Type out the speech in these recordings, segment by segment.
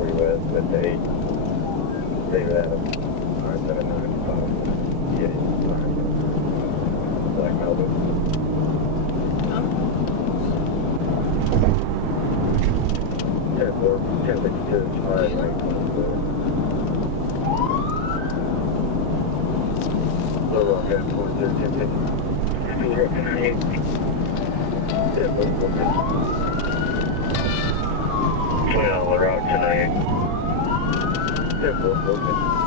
40 west, with the 8. David Adams, 979, yeah, Black Melbourne. Airport, 1052, 5, 924. Low rock, 1042, 1050. Still working, 8. Airport, 20 on Low Rock, 1098. Airport, 450.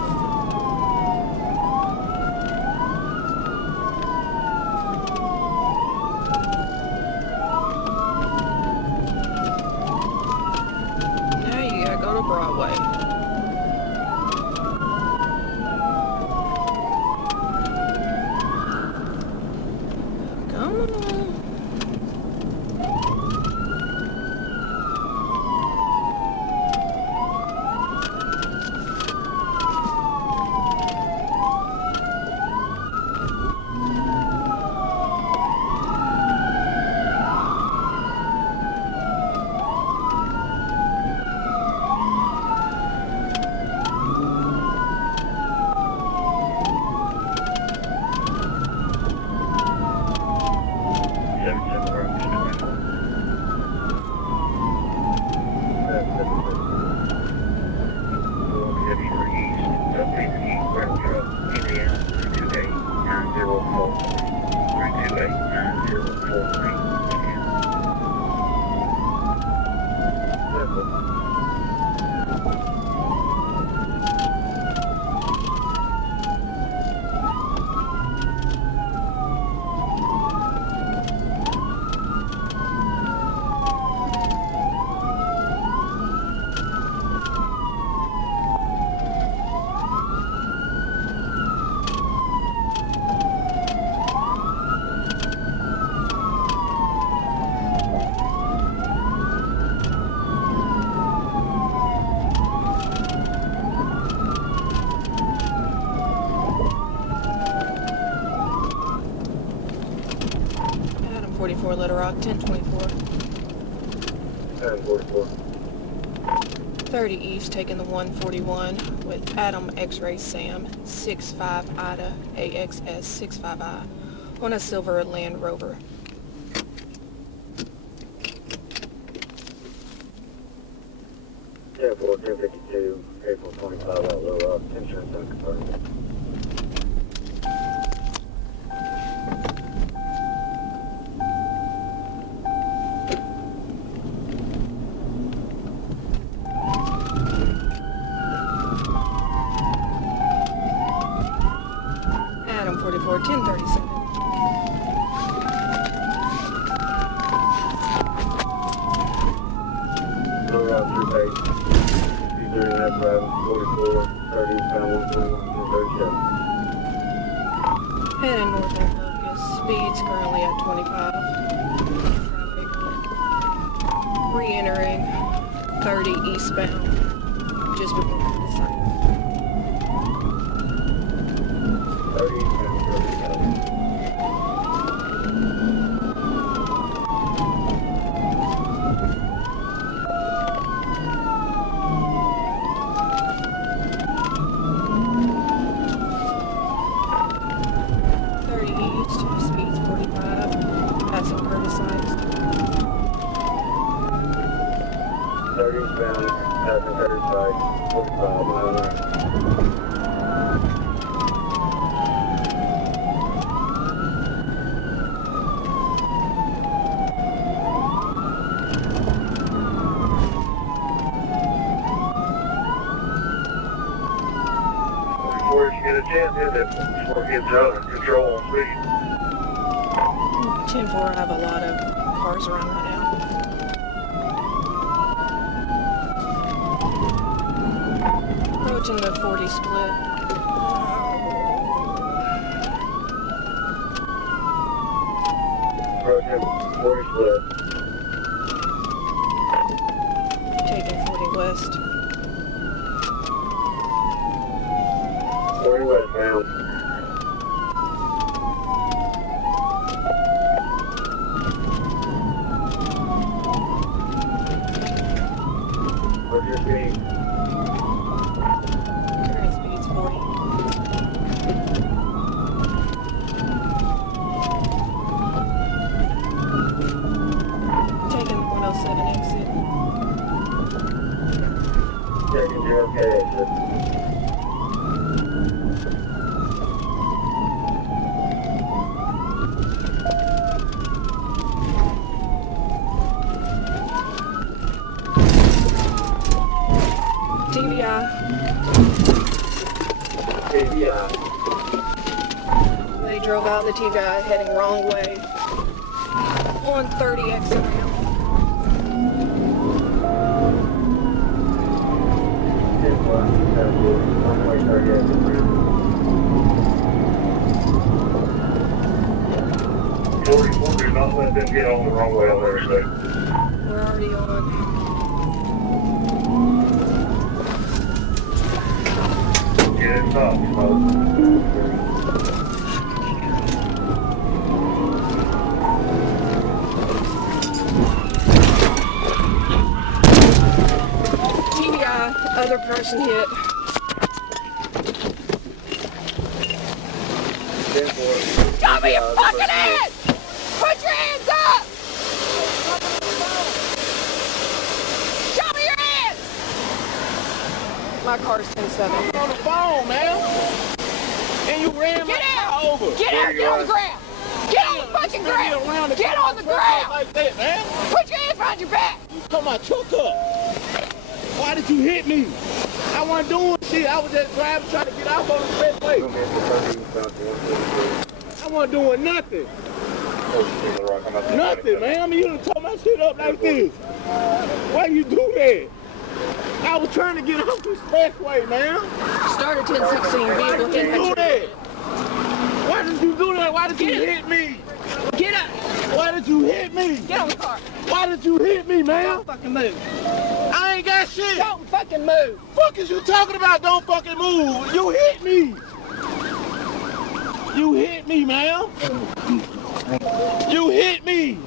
Go to Broadway. Come on. Adam 44 Little Rock, 1024. 1044. 30 East, taking the 141 with Adam X-Ray Sam, 65 Ida AXS 65I on a silver Land Rover. Airport, 1052, April 25 out Low Rock, insurance unconfirmed. Adam 44, 1037. Low Rock, 3 base, 230 left, right, 44, 30, pound 121, 237. Heading north on Locust. Speeds currently at 25. Re-entering 30 eastbound just before the site. 30, pound 30, 30 east, speeds 45, passing Curtis Heights. 30 bound, passing 35, 45, 44, if you get a chance, hit it before it gets out of control on speed. 10-4, I have a lot of cars around right now. Approaching the 40 split. Approaching 40 split. Taking 40 west. 40 westbound. What's your speed? TBI. They drove out the TBI heading wrong way on 30 exit ramp. 44, do not let them get on the wrong way on Interstate. We're already on. Get it stopped, TBI, other person hit. Show me your fucking hands! Put your hands up! Show me your hands! My car's 10-7. On the phone, man. And you ran my car over. Get out! Get on the ground! Get on the fucking ground! Get on the ground! Like that, man. Put your hands behind your back! You come my truck up. Why did you hit me? I wasn't doing shit. I was just driving, trying to get off on the expressway. I wasn't doing nothing. Nothing, man. I mean, you done tore my shit up like this. Why you do that? I was trying to get off the expressway, man. Started 10-16, vehicle hit. Do that? Why did you do that? Why did you hit me? Get up! Why did you hit me? Get on the car! Why did you hit me, man? Don't fucking move! I ain't got shit. Don't fucking move! Fuck is you talking about? Don't fucking move. You hit me. You hit me, man. You hit me.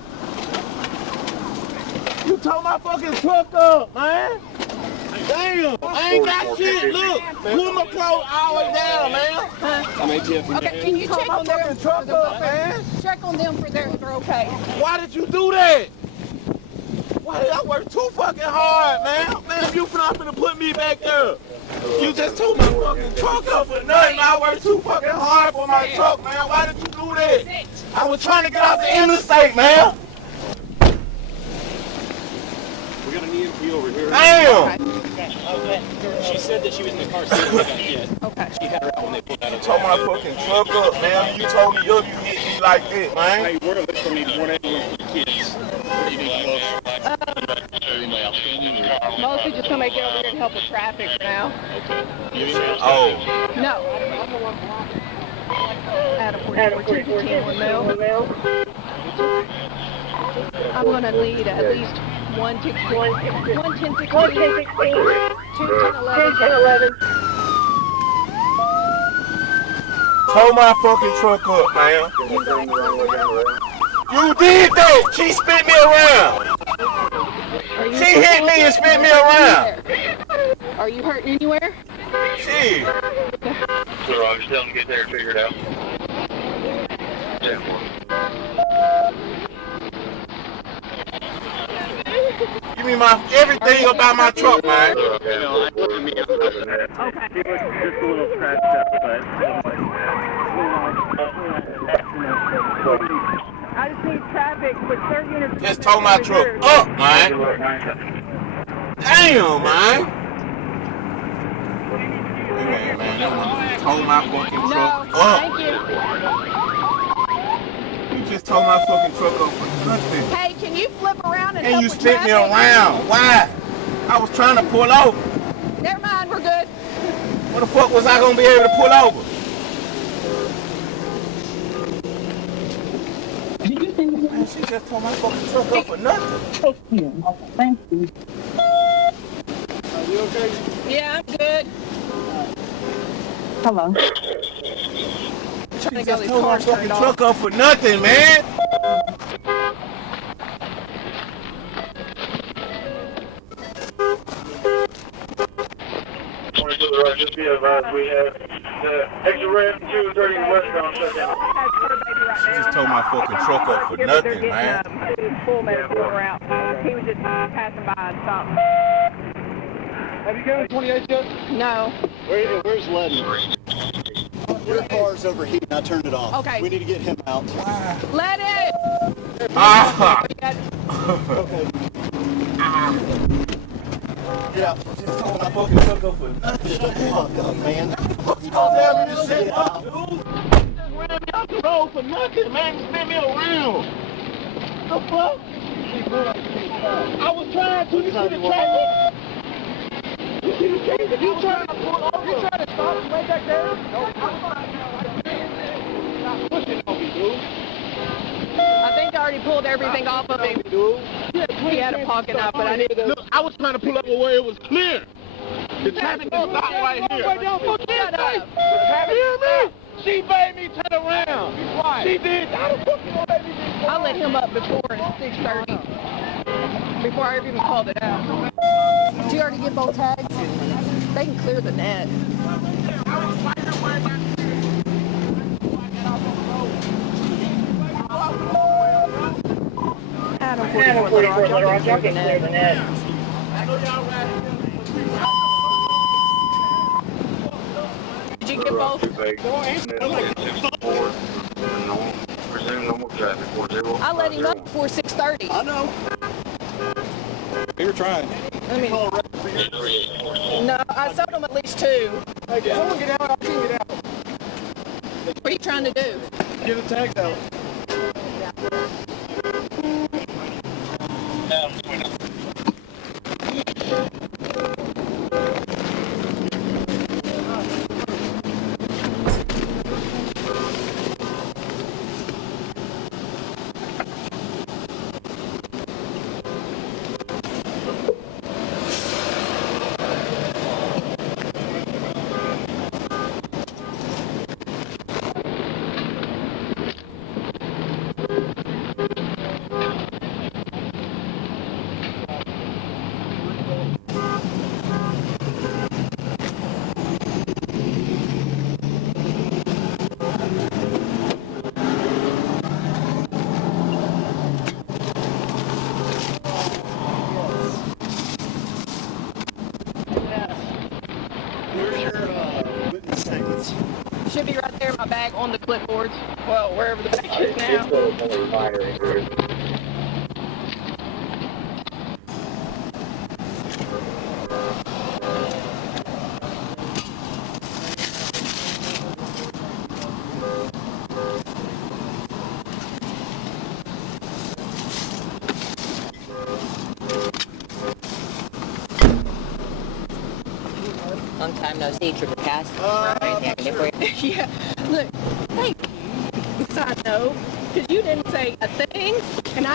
You tore my fucking truck up, man. Damn, I ain't got shit. Look, pull my clothes all the way down, man. Okay, can you check on my fucking them? truck up, man. Check on them for they're okay. Why did you do that? Why did I work too fucking hard, man? Man, you finna put me back there. You just tore my fucking truck up for nothing. I worked too fucking hard for my truck, man. Why did you do that? I was trying to get off the interstate, man. We got an EMT over here. Damn. She said that she was in the car seat when we got hit. Okay. She had her out when they pulled out You of tore my fucking truck up, man. You told me up, you hit me like that, man. Hey, we're going to need one ambulance for the kids. What do you need close? Mostly just gonna make it over here to help with traffic for now. Oh. No. Adam 44 10 mil. I'm gonna need at least 1 10 16, 2 10 11. Tore my fucking truck up, man. You did that. She spit me around. She hit me and spit me around. Are you hurting anywhere? Shit. So I'll just tell them to get there figured out. Give me my everything about my truck, man. Okay. He was just a little scratched up, but I just need traffic with 30 units. Just tore my truck up, man. Damn, man. Man, tore my fucking truck up. Thank you. You just tore my fucking truck up for nothing. Hey, can you flip around and And help you with spit me traffic? around. Why? I was trying to pull over. Never mind, we're good. What the fuck was I gonna be able to pull over? Man, she just tore my fucking truck up for nothing. Thank you. Are you okay? Yeah, I'm good. Hello. She just tore my fucking truck up for nothing, man. Just be advised, we have the extra ramp 230 westbound shut down. She just tore my fucking truck up for nothing, man. Full medical route. He was just passing by and stopped. have you got 28 yet? No. Where's Letty? Your car's overheating. I turned it off. Okay. We need to get him out. Let it! Ah! Okay. Yeah. Just told I fucking took her for nothing. Shut the fuck up, man. You don't tell me to sit up, dude. Just ran me out the road for nothing, man. You spin me around. The fuck? I was trying to. You see the traffic? You see the traffic? You trying to pull over? You trying to stop me way back there? No, I'm pushing on me, dude. I think I already pulled everything off of him. He had a pocket out, but I didn't. Look, I was trying to pull over where it was clear. The traffic is stopped right here. Wait, don't fuck that up. Hear me? She made me turn around. She did. How the fuck you gonna let me do? I let him up before at 6:30. Before I even called it out. Did you already get both tags? They can clear the net. Adam 44 Little Rock, y'all can clear the net. Did you get both? I let him up before 6:30. I know. We were trying. I mean, no, I sold him at least 2. Hey, can someone get out? I can't get out. What are you trying to do? Get the tags out. Where's your witness statements? Should be right there in my bag on the clipboards. Well, wherever the bag is now. Long time no see, Trooper Cass. Yeah, look, thank you. Side note, because you didn't say a thing, and I